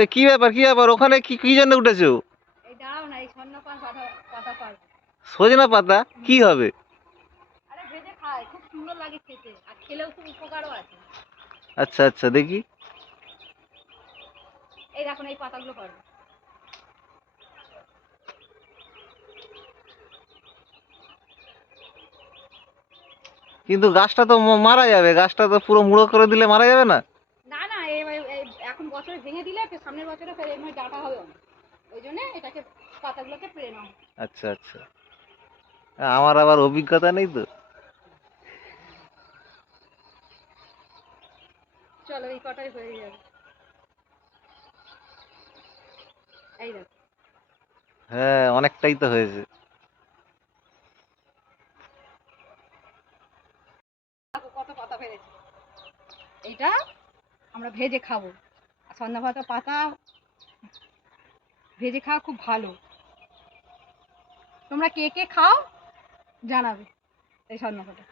এ কি ব্যাপার কি ব্যাপার, ওখানে কি কি জন্য উঠেছো? এই দাঁড়াও না, এই স্বর্ণপান পাতা পাতা পারবো। সজনা পাতা কি হবে? আরে ভেজে খায়, খুব সুন্দর লাগে খেতে, আর খেলেও খুব উপকারও আছে। আচ্ছা আচ্ছা, দেখি। এই দেখুন, এই পাতাগুলো পারবো। কিন্তু গাছটা তো মারা যাবে, গাছটা তো পুরো মুড়ো করে দিলে মারা যাবে না? না না, এখন বছরে ভেঙে দিলে সামনের বছরে ফের এর মধ্যে ডাঁটা হবে না। ওই জন্য এটাকে পাতাগুলোকে পেড়ে নাও। আচ্ছা আচ্ছা, আমার আবার অভিজ্ঞতা নেই তো। চলো, এই কটাই হয়ে যাবে। এই দেখো। হ্যাঁ, অনেকটাই তো হয়েছে। দেখো কত পাতা পেরেছি। এইটা আমরা ভেজে খাবো। আর সন্ধ্যা পাতা পাতা ভেজে খাওয়া খুব ভালো। তোমরা কে কে খাও জানাবে এই সন্ধ্যা পাতা।